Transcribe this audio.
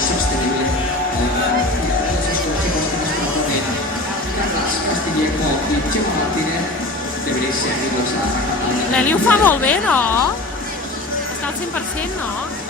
sostenible dels esforços que Carrasco, Stiglietto i Gemma Martínez debería ser amigos a L'Eli ho fa molt bé, no? Està al 100%, no?